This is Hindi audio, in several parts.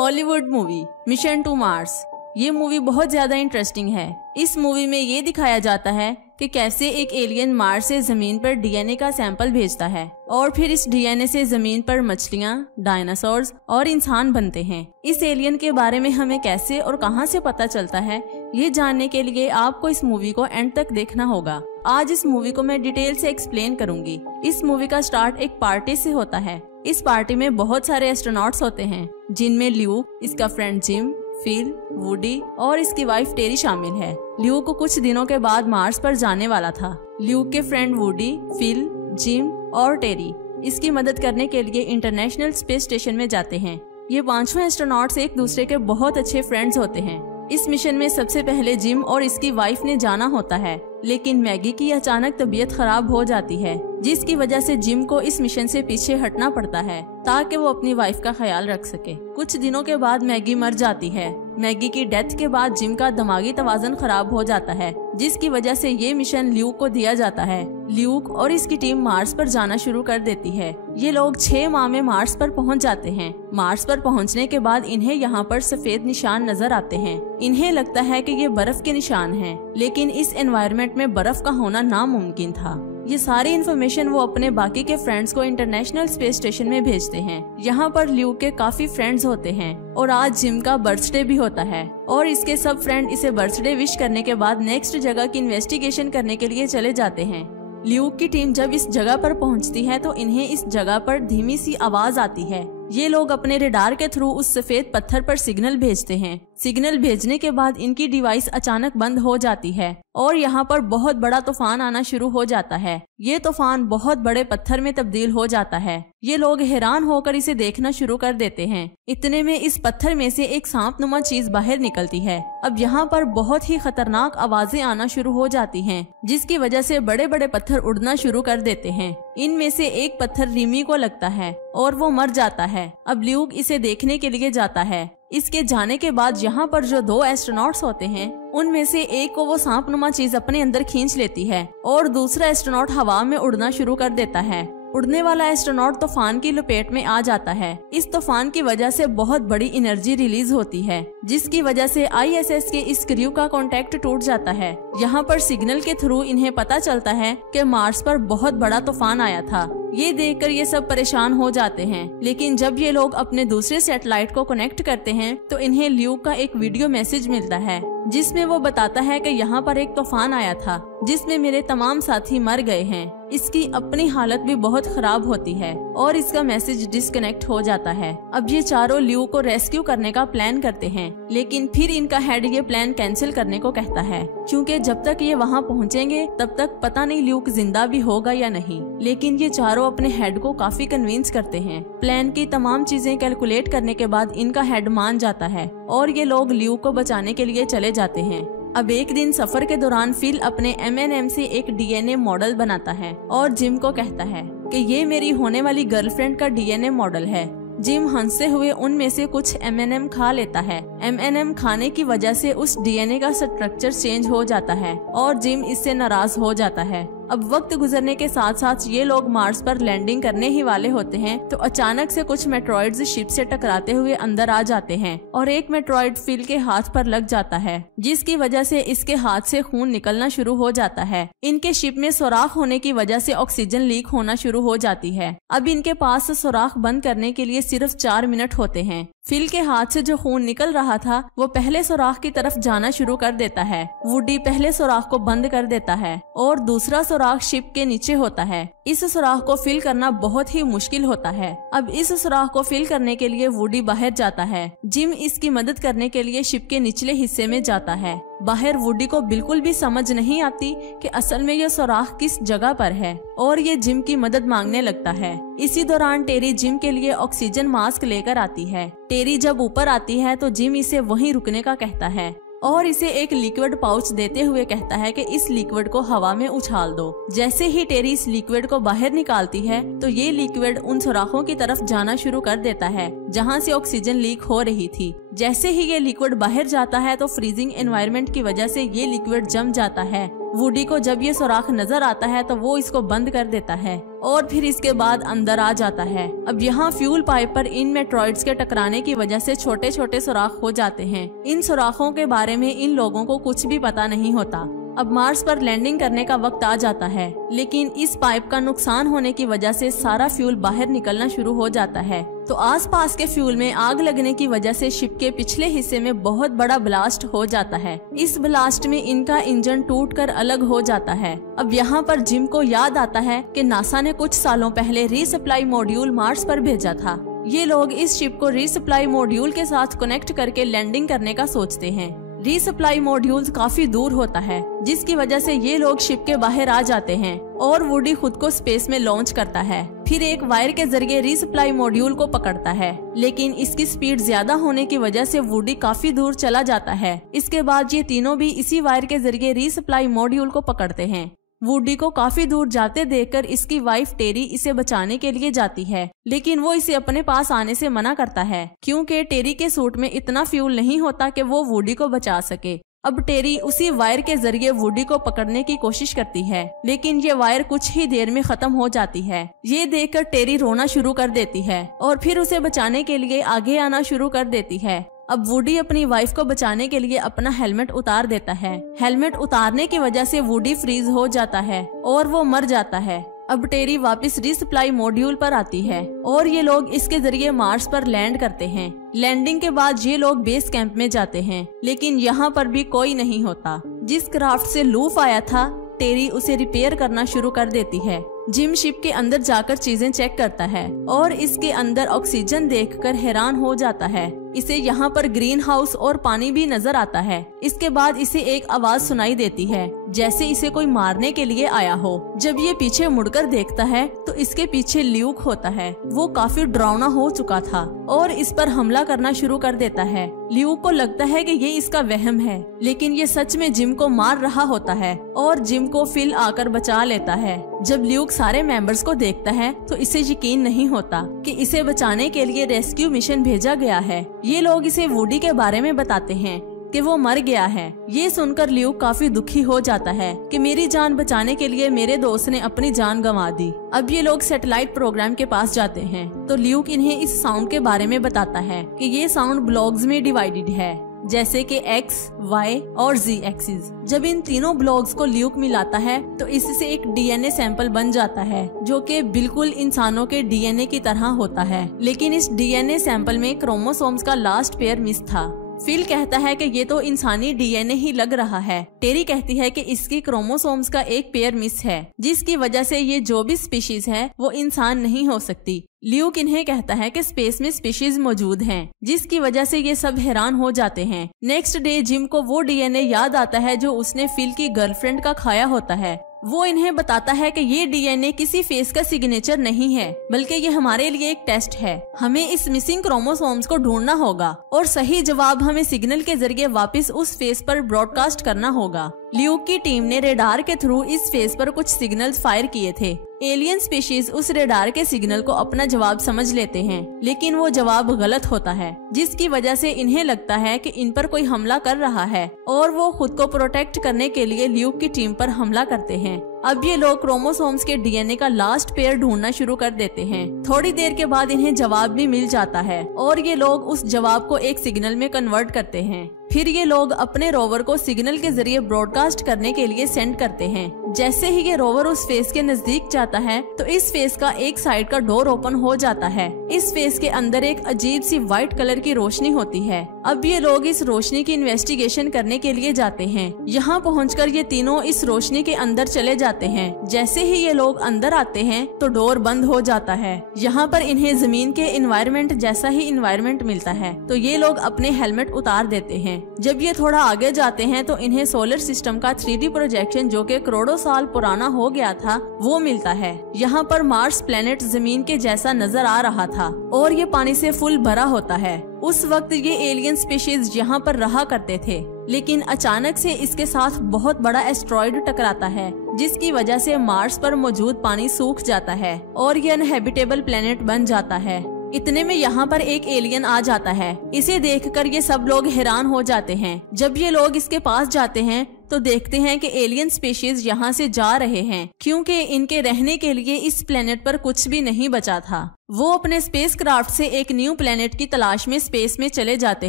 Hollywood movie mission to Mars. ये मूवी बहुत ज्यादा इंटरेस्टिंग है। इस मूवी में ये दिखाया जाता है कि कैसे एक एलियन मार्स से जमीन पर डीएनए का सैंपल भेजता है और फिर इस डीएनए से जमीन पर मछलियां, डायनासोर्स और इंसान बनते हैं। इस एलियन के बारे में हमें कैसे और कहां से पता चलता है, ये जानने के लिए आपको इस मूवी को एंड तक देखना होगा। आज इस मूवी को मैं डिटेल से एक्सप्लेन करूंगी। इस मूवी का स्टार्ट एक पार्टी से होता है। इस पार्टी में बहुत सारे एस्ट्रोनॉट्स होते हैं, जिनमें ल्यूक, इसका फ्रेंड जिम, फिल, वुडी और इसकी वाइफ टेरी शामिल है। ल्यूक को कुछ दिनों के बाद मार्स पर जाने वाला था। ल्यूक के फ्रेंड वुडी, फिल, जिम और टेरी इसकी मदद करने के लिए इंटरनेशनल स्पेस स्टेशन में जाते हैं। ये पांचों एस्ट्रोनॉट्स एक दूसरे के बहुत अच्छे फ्रेंड्स होते हैं। इस मिशन में सबसे पहले जिम और इसकी वाइफ ने जाना होता है, लेकिन मैगी की अचानक तबीयत खराब हो जाती है, जिसकी वजह से जिम को इस मिशन से पीछे हटना पड़ता है ताकि वो अपनी वाइफ का ख्याल रख सके। कुछ दिनों के बाद मैगी मर जाती है। मैगी की डेथ के बाद जिम का दिमागी तवाज़ुन खराब हो जाता है, जिसकी वजह से ये मिशन ल्यूक को दिया जाता है। ल्यूक और इसकी टीम मार्स पर जाना शुरू कर देती है। ये लोग 6 माह में मार्स पर पहुंच जाते हैं। मार्स पर पहुंचने के बाद इन्हें यहाँ पर सफेद निशान नजर आते हैं। इन्हें लगता है कि ये बर्फ के निशान हैं, लेकिन इस एनवायरनमेंट में बर्फ का होना नामुमकिन था। ये सारी इन्फॉर्मेशन वो अपने बाकी के फ्रेंड्स को इंटरनेशनल स्पेस स्टेशन में भेजते हैं। यहाँ पर ल्यूक के काफी फ्रेंड्स होते हैं और आज जिम का बर्थडे भी होता है और इसके सब फ्रेंड इसे बर्थडे विश करने के बाद नेक्स्ट जगह की इन्वेस्टिगेशन करने के लिए चले जाते हैं। ल्यूक की टीम जब इस जगह पर पहुंचती है तो इन्हें इस जगह पर धीमी सी आवाज आती है। ये लोग अपने रेडार के थ्रू उस सफेद पत्थर पर सिग्नल भेजते हैं। सिग्नल भेजने के बाद इनकी डिवाइस अचानक बंद हो जाती है और यहाँ पर बहुत बड़ा तूफान आना शुरू हो जाता है। ये तूफान बहुत बड़े पत्थर में तब्दील हो जाता है। ये लोग हैरान होकर इसे देखना शुरू कर देते हैं। इतने में इस पत्थर में से एक सांपनुमा चीज बाहर निकलती है। अब यहाँ पर बहुत ही खतरनाक आवाजें आना शुरू हो जाती हैं, जिसकी वजह से बड़े बड़े पत्थर उड़ना शुरू कर देते हैं। इनमें से एक पत्थर रिमी को लगता है और वो मर जाता है। अब ल्यूक इसे देखने के लिए जाता है। इसके जाने के बाद यहाँ पर जो 2 एस्ट्रोनॉट्स होते हैं, उनमें से एक को वो सांपनुमा चीज अपने अंदर खींच लेती है और दूसरा एस्ट्रोनॉट हवा में उड़ना शुरू कर देता है। उड़ने वाला एस्ट्रोनॉट तूफान की लपेट में आ जाता है। इस तूफान की वजह से बहुत बड़ी एनर्जी रिलीज होती है, जिसकी वजह से आईएसएस के इस क्रू का कांटेक्ट टूट जाता है। यहाँ पर सिग्नल के थ्रू इन्हें पता चलता है कि मार्स पर बहुत बड़ा तूफान आया था। ये देखकर ये सब परेशान हो जाते हैं, लेकिन जब ये लोग अपने दूसरे सैटेलाइट को कनेक्ट करते हैं तो इन्हें ल्यूक का एक वीडियो मैसेज मिलता है, जिसमें वो बताता है कि यहाँ पर एक तूफान आया था जिसमें मेरे तमाम साथी मर गए हैं। इसकी अपनी हालत भी बहुत खराब होती है और इसका मैसेज डिस्कनेक्ट हो जाता है। अब ये चारों ल्यूक को रेस्क्यू करने का प्लान करते हैं, लेकिन फिर इनका हेड ये प्लान कैंसिल करने को कहता है, क्योंकि जब तक ये वहाँ पहुँचेंगे तब तक पता नहीं ल्यूक जिंदा भी होगा या नहीं। लेकिन ये चारों अपने हेड को काफी कन्विंस करते हैं। प्लान की तमाम चीजें कैलकुलेट करने के बाद इनका हेड मान जाता है और ये लोग ल्यूक को बचाने के लिए चले जाते हैं। अब एक दिन सफर के दौरान फिल अपने M&M से एक डीएनए मॉडल बनाता है और जिम को कहता है कि ये मेरी होने वाली गर्लफ्रेंड का डीएनए मॉडल है। जिम हंसते हुए उनमें से कुछ M&M खा लेता है। M&M खाने की वजह से उस डीएनए का स्ट्रक्चर चेंज हो जाता है और जिम इससे नाराज हो जाता है। अब वक्त गुजरने के साथ साथ ये लोग मार्स पर लैंडिंग करने ही वाले होते हैं तो अचानक से कुछ मेट्रॉइड्स शिप से टकराते हुए अंदर आ जाते हैं और एक मेट्रॉइड फिल के हाथ पर लग जाता है, जिसकी वजह से इसके हाथ से खून निकलना शुरू हो जाता है। इनके शिप में सुराख होने की वजह से ऑक्सीजन लीक होना शुरू हो जाती है। अब इनके पास सुराख बंद करने के लिए सिर्फ 4 मिनट होते हैं। फिल के हाथ से जो खून निकल रहा था वो पहले सुराख की तरफ जाना शुरू कर देता है। वुडी पहले सुराख को बंद कर देता है और दूसरा सुराख शिप के नीचे होता है। इस सुराख को फिल करना बहुत ही मुश्किल होता है। अब इस सुराख को फिल करने के लिए वुडी बाहर जाता है। जिम इसकी मदद करने के लिए शिप के निचले हिस्से में जाता है। बाहर वुडी को बिल्कुल भी समझ नहीं आती कि असल में यह सुराख किस जगह पर है और ये जिम की मदद मांगने लगता है। इसी दौरान टेरी जिम के लिए ऑक्सीजन मास्क लेकर आती है। टेरी जब ऊपर आती है तो जिम इसे वहीं रुकने का कहता है और इसे एक लिक्विड पाउच देते हुए कहता है कि इस लिक्विड को हवा में उछाल दो। जैसे ही टेरी इस लिक्विड को बाहर निकालती है तो ये लिक्विड उन सुराखों की तरफ जाना शुरू कर देता है जहाँ से ऑक्सीजन लीक हो रही थी। जैसे ही ये लिक्विड बाहर जाता है तो फ्रीजिंग एनवायरनमेंट की वजह से ये लिक्विड जम जाता है। वुडी को जब ये सुराख नजर आता है तो वो इसको बंद कर देता है और फिर इसके बाद अंदर आ जाता है। अब यहाँ फ्यूल पाइप पर इन मेट्रॉइड्स के टकराने की वजह से छोटे छोटे सुराख हो जाते हैं। इन सुराखों के बारे में इन लोगों को कुछ भी पता नहीं होता। अब मार्स पर लैंडिंग करने का वक्त आ जाता है, लेकिन इस पाइप का नुकसान होने की वजह से सारा फ्यूल बाहर निकलना शुरू हो जाता है। तो आसपास के फ्यूल में आग लगने की वजह से शिप के पिछले हिस्से में बहुत बड़ा ब्लास्ट हो जाता है। इस ब्लास्ट में इनका इंजन टूटकर अलग हो जाता है। अब यहाँ पर जिम को याद आता है कि नासा ने कुछ सालों पहले रीसप्लाई मॉड्यूल मार्स पर भेजा था। ये लोग इस शिप को रीसप्लाई मॉड्यूल के साथ कनेक्ट करके लैंडिंग करने का सोचते हैं। रीसप्लाई मॉड्यूल काफी दूर होता है, जिसकी वजह से ये लोग शिप के बाहर आ जाते हैं और वुडी खुद को स्पेस में लॉन्च करता है। फिर एक वायर के जरिए रीसप्लाई मॉड्यूल को पकड़ता है, लेकिन इसकी स्पीड ज्यादा होने की वजह से वुडी काफी दूर चला जाता है। इसके बाद ये तीनों भी इसी वायर के जरिए रीसप्लाई मॉड्यूल को पकड़ते हैं। वुडी को काफी दूर जाते देखकर इसकी वाइफ टेरी इसे बचाने के लिए जाती है, लेकिन वो इसे अपने पास आने से मना करता है क्योंकि टेरी के सूट में इतना फ्यूल नहीं होता कि वो वुडी को बचा सके। अब टेरी उसी वायर के जरिए वुडी को पकड़ने की कोशिश करती है, लेकिन ये वायर कुछ ही देर में खत्म हो जाती है। ये देखकर टेरी रोना शुरू कर देती है और फिर उसे बचाने के लिए आगे आना शुरू कर देती है। अब वुडी अपनी वाइफ को बचाने के लिए अपना हेलमेट उतार देता है। हेलमेट उतारने की वजह से वुडी फ्रीज हो जाता है और वो मर जाता है। अब टेरी वापस रीसप्लाई मॉड्यूल पर आती है और ये लोग इसके जरिए मार्स पर लैंड करते हैं। लैंडिंग के बाद ये लोग बेस कैंप में जाते हैं, लेकिन यहाँ पर भी कोई नहीं होता। जिस क्राफ्ट से लूफ आया था, टेरी उसे रिपेयर करना शुरू कर देती है। जिम शिप के अंदर जाकर चीजें चेक करता है और इसके अंदर ऑक्सीजन देखकर हैरान हो जाता है। इसे यहाँ पर ग्रीन हाउस और पानी भी नजर आता है। इसके बाद इसे एक आवाज सुनाई देती है, जैसे इसे कोई मारने के लिए आया हो। जब ये पीछे मुड़कर देखता है तो इसके पीछे ल्यूक होता है। वो काफी डरावना हो चुका था और इस पर हमला करना शुरू कर देता है। ल्यूक को लगता है कि ये इसका वहम है, लेकिन ये सच में जिम को मार रहा होता है और जिम को फिल आकर बचा लेता है। जब ल्यूक सारे मेंबर्स को देखता है तो इसे यकीन नहीं होता कि इसे बचाने के लिए रेस्क्यू मिशन भेजा गया है। ये लोग इसे वुडी के बारे में बताते हैं कि वो मर गया है। ये सुनकर ल्यूक काफी दुखी हो जाता है कि मेरी जान बचाने के लिए मेरे दोस्त ने अपनी जान गंवा दी। अब ये लोग सैटेलाइट प्रोग्राम के पास जाते हैं तो ल्यूक इन्हें इस साउंड के बारे में बताता है कि ये साउंड ब्लॉक्स में डिवाइडेड है, जैसे कि X, Y और Z एक्सिस। जब इन तीनों ब्लॉक्स को ल्यूक मिलाता है तो इससे एक डीएनए सैंपल बन जाता है, जो कि बिल्कुल इंसानों के डीएनए की तरह होता है। लेकिन इस डीएनए सैंपल में क्रोमोसोम्स का लास्ट पेयर मिस था। फिल कहता है कि ये तो इंसानी डीएनए ही लग रहा है। टेरी कहती है कि इसकी क्रोमोसोम्स का एक पेयर मिस है, जिसकी वजह से ये जो भी स्पीशीज है वो इंसान नहीं हो सकती। ल्यूक इन्हें कहता है कि स्पेस में स्पीशीज मौजूद हैं, जिसकी वजह से ये सब हैरान हो जाते हैं। नेक्स्ट डे जिम को वो डीएनए याद आता है जो उसने फिल की गर्लफ्रेंड का खाया होता है। वो इन्हें बताता है कि ये डीएनए किसी फेस का सिग्नेचर नहीं है, बल्कि ये हमारे लिए एक टेस्ट है। हमें इस मिसिंग क्रोमोसोम्स को ढूंढना होगा और सही जवाब हमें सिग्नल के जरिए वापस उस फेस पर ब्रॉडकास्ट करना होगा। ल्यूक की टीम ने रेडार के थ्रू इस फेस पर कुछ सिग्नल्स फायर किए थे। एलियन स्पीशीज उस रेडार के सिग्नल को अपना जवाब समझ लेते हैं, लेकिन वो जवाब गलत होता है, जिसकी वजह से इन्हें लगता है कि इन पर कोई हमला कर रहा है और वो खुद को प्रोटेक्ट करने के लिए ल्यूक की टीम पर हमला करते हैं। अब ये लोग क्रोमोसोम्स के डीएनए का लास्ट पेयर ढूंढना शुरू कर देते हैं। थोड़ी देर के बाद इन्हें जवाब भी मिल जाता है और ये लोग उस जवाब को एक सिग्नल में कन्वर्ट करते हैं। फिर ये लोग अपने रोवर को सिग्नल के जरिए ब्रॉडकास्ट करने के लिए सेंड करते हैं। जैसे ही ये रोवर उस फेस के नजदीक जाता है तो इस फेस का एक साइड का डोर ओपन हो जाता है। इस फेस के अंदर एक अजीब सी व्हाइट कलर की रोशनी होती है। अब ये लोग इस रोशनी की इन्वेस्टिगेशन करने के लिए जाते हैं। यहाँ पहुंचकर ये तीनों इस रोशनी के अंदर चले जाते हैं। जैसे ही ये लोग अंदर आते हैं तो डोर बंद हो जाता है। यहाँ पर इन्हें जमीन के इन्वायरमेंट जैसा ही इन्वायरमेंट मिलता है, तो ये लोग अपने हेलमेट उतार देते हैं। जब ये थोड़ा आगे जाते हैं तो इन्हें सोलर सिस्टम का 3D प्रोजेक्शन, जो कि करोड़ों साल पुराना हो गया था, वो मिलता है। यहाँ पर मार्स प्लेनेट जमीन के जैसा नजर आ रहा था और ये पानी से फुल भरा होता है। उस वक्त ये एलियन स्पीशीज यहाँ पर रहा करते थे, लेकिन अचानक से इसके साथ बहुत बड़ा एस्ट्रॉइड टकराता है, जिसकी वजह से मार्स पर मौजूद पानी सूख जाता है और ये अनहैबिटेबल प्लेनेट बन जाता है। इतने में यहाँ पर एक एलियन आ जाता है। इसे देखकर ये सब लोग हैरान हो जाते हैं। जब ये लोग इसके पास जाते हैं तो देखते हैं कि एलियन स्पीशीज यहाँ से जा रहे हैं क्योंकि इनके रहने के लिए इस प्लेनेट पर कुछ भी नहीं बचा था। वो अपने स्पेसक्राफ्ट से एक न्यू प्लेनेट की तलाश में स्पेस में चले जाते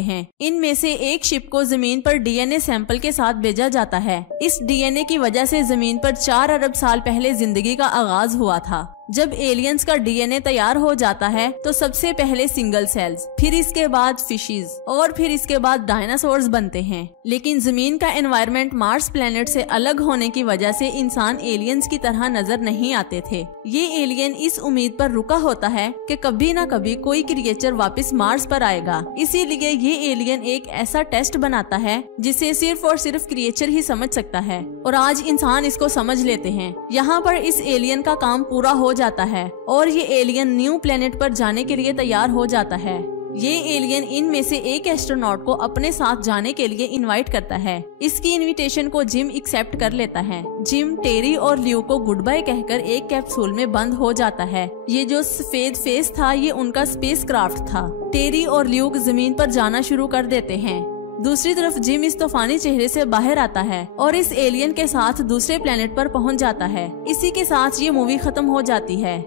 हैं। इनमें से एक शिप को जमीन पर डीएनए सैंपल के साथ भेजा जाता है। इस डीएनए की वजह से जमीन पर 4 अरब साल पहले जिंदगी का आगाज हुआ था। जब एलियंस का डीएनए तैयार हो जाता है तो सबसे पहले सिंगल सेल्स, फिर इसके बाद फिशेस और फिर इसके बाद डायनासोर्स बनते हैं। लेकिन जमीन का एनवायरनमेंट मार्स प्लेनेट से अलग होने की वजह से इंसान एलियंस की तरह नजर नहीं आते थे। ये एलियन इस उम्मीद पर रुका होता है कि कभी ना कभी कोई क्रिएचर वापस मार्स पर आएगा। इसीलिए ये एलियन एक ऐसा टेस्ट बनाता है जिसे सिर्फ और सिर्फ क्रिएचर ही समझ सकता है और आज इंसान इसको समझ लेते हैं। यहाँ पर इस एलियन का काम पूरा हो जाता है और ये एलियन न्यू प्लेनेट पर जाने के लिए तैयार हो जाता है। ये एलियन इनमें से एक एस्ट्रोनॉट को अपने साथ जाने के लिए इनवाइट करता है। इसकी इनविटेशन को जिम एक्सेप्ट कर लेता है। जिम टेरी और ल्यू को गुड बाय कहकर एक कैप्सूल में बंद हो जाता है। ये जो सफेद फेस था ये उनका स्पेसक्राफ्ट था। टेरी और ल्यू जमीन पर जाना शुरू कर देते हैं। दूसरी तरफ जिम इस तूफानी चेहरे से बाहर आता है और इस एलियन के साथ दूसरे प्लेनेट पर पहुंच जाता है। इसी के साथ ये मूवी खत्म हो जाती है।